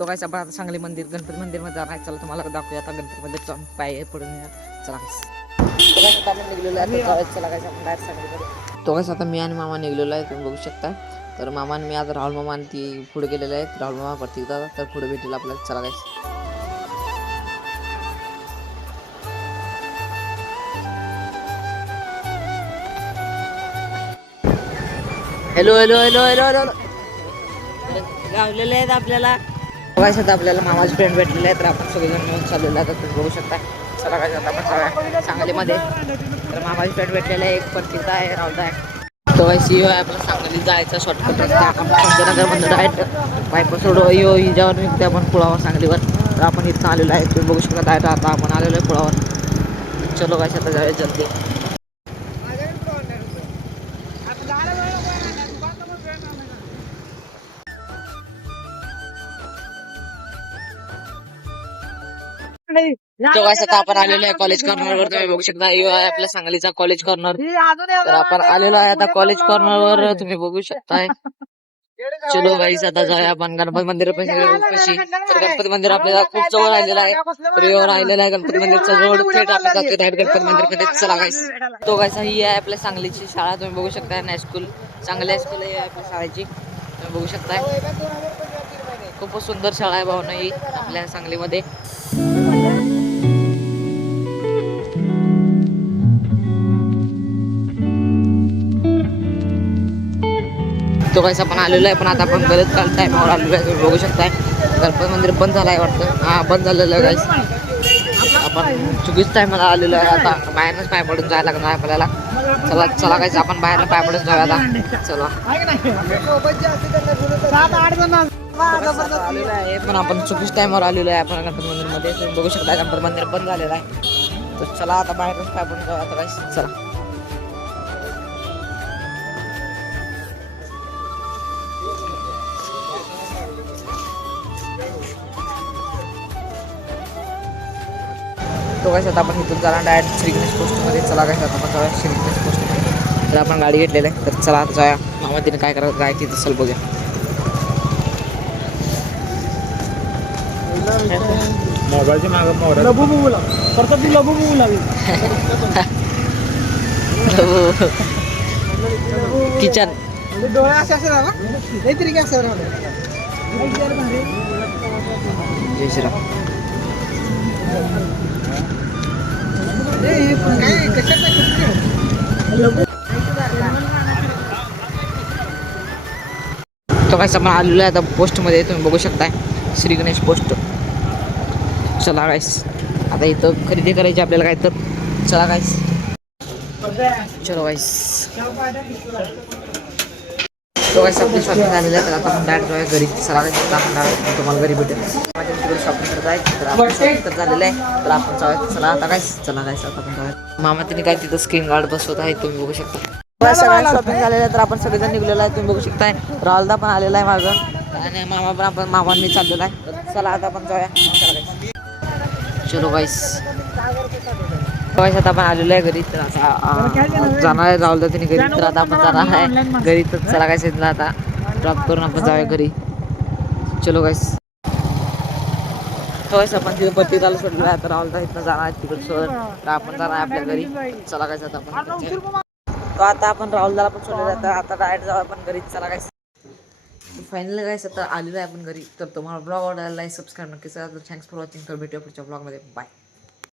तो काय आपण आता सांगली मंदिर गणपती मंदिर मध्ये जाणार. चला तुम्हाला दाखवूया आता गणपती मंदिर जाऊन पाय पडून या. चला आपण निघलेलो आहे. चला काय आपण डायरेक्ट सांगलीमध्ये. तो काय आता मी आणि मामा निघलेलो आहे, तुम्ही बघू शकता. तर मामा आणि मी आता राहुल मामा आणि ती पुढे गेलेले आहेत. राहुल मामा प्रतीक दादा तर पुढे भेटेल आपल्याला. चला काय hello hello hello hello hello गावलेले आहेत आपल्याला. बघायचं आता आपल्याला मामाचे फ्रेंड भेटलेले आहेत. तर आपण सगळेजण मिळून चाललेलो आहे. तर तुम्ही बघू शकता. चला काय आता आपण जाऊया सांगलीमध्ये. तर मामाचे फ्रेंड भेटलेले आहे. एक प्रतीकदा आहे, राहुलदा आहे. तो CEO आहे आपला. सांगली जायचा शॉर्टकट रस्ता. आपण संजयनगरमधून डायरेक्ट बायपास रोड हिच्यावर निघते आपण पुलावर सांगलीवर. तर आपण इथं आलेलो आहे. तुम्ही बघू शकता. डायरेक्ट आता आपण आलेलो आहे पुलावर. चलो काय आता जाऊया जल्दी. तो आता आपण आलेलो आहे कॉलेज कॉर्नरवर. तुम्ही बघू शकता आपल्या सांगलीचा कॉलेज कॉर्नर. तर आपण आलेलो आहे आता कॉलेज कॉर्नरवर. तुम्ही बघू शकताय. चलो गाईस आता जाऊया आपण गणपती मंदिर पाशी. तर गणपती मंदिर आपल्याला खूप जवळ राहिलेलं आहे. तर येऊन राहिलेलं आहे गणपती मंदिरचा रोड. थेट आपण जातोय डायरेक्ट गणपती मंदिरमध्ये. चला गाईस. तो गाईस ही आहे आपल्या सांगलीची शाळा. तुम्ही बघू शकता. हायस्कूल चांगली हायस्कूल आहे आपल्या शाळेची. तुम्ही बघू शकताय. खूपच सुंदर शाळा आहे भावना ही आपल्या सांगलीमध्ये. तो काहीच आपण आलेलो आहे. पण आता आपण गलत काल टायमावर आलेलो आहे. तुम्ही बघू शकताय. गणपती मंदिर बंद झालं आहे वाटतं. हा बंद झालेलं आहे गाईस. आपण चुकीच टायमाला आलेलो आहे. आता बाहेरच पाय पडून जायला लागणार आपल्याला. चला चला गाईस आपण बाहेर पाय पडून जाऊया आता. चला आलेलो आहे. पण आपण चुकीच टायमावर आलेलो आहे आपण गणपती मंदिरमध्ये. तुम्ही बघू शकता गणपती मंदिर बंद झालेलं आहे. तर चला आता बाहेरच पाय पडून जाऊया आता गाईस. चला तो काय आता आपण इथून जाणार डायरेक्ट श्री गणेश पोस्टमध्ये. चला काय आता आपण जाऊया श्री गणेश पोस्टमध्ये. तर आपण गाडी घेतलेलं आहे. तर चला आता जाऊया. मामा तिने काय करत काय तिथं चल बघूया. मोबाईलच्या मागं लबू बुला करता ती लबू बुला किचन डोळे असे असे ना काहीतरी काय असं जय श्रीराम. तो काय आपण आलेलो आहे आता पोस्टमध्ये. तुम्ही बघू शकताय श्री गणेश पोस्ट. चला गाईस आता इथं खरेदी करायची आपल्याला काय. तर चला गाईस. चलो गाईस. तो काय आपली शॉपिंग झालेलं आहे. तर आता आपण डायरेक्ट जाऊया घरी. चला गाईस आपण डायरेक्ट तुम्हाला घरी भेटेल. माझ्या तिकडे शॉपिंग करत आहे. तर आपण शॉपिंग तर झालेलं आहे. तर आपण जाऊया. चला आता गाईस. चला गाईस आता आपण जाऊया. मामा तिने काय तिथं स्क्रीन गार्ड बसवत आहे. तुम्ही बघू शकता. सगळ्या शॉपिंग झालेलं आहे. तर आपण सगळेजण निघलेलो आहे. तुम्ही बघू शकताय. राहुलदा पण आलेला आहे माझं. आणि मामा पण आपण मामांनी चाललेला आहे. चला आता आपण जाऊया. चलो गाईस. आता आपण आलेलो आहे घरी. तर आता जाणार आहे राहुलदा तिने घरी. तर आता आपण जाणार आहे घरी. तर चला गाईस इथला आता ड्रॉप करून आपण जाऊया घरी. चलो गाईस. तो आपण तिथे प्रतीकदाला सोडलेला आहे. तर राहुलदा इथनं जाणार आहे तिकडे सोड. तर आपण जाणार आहे आपल्या घरी. चला गाईस आता आपण तो आता आपण राहुलदाला पण सोडलेला आहे. तर आता डायरेक्ट जाऊ आपण घरी. चला गाईस. फायनली गाईस आता आलेलो आहे आपण घरी. तर तुम्हाला ब्लॉग आवडायला लाईक सबस्क्राईब नक्की करा. तर थँक्स फॉर वॉचिंग. तर भेटूया पुढच्या ब्लॉगमध्ये. बाय.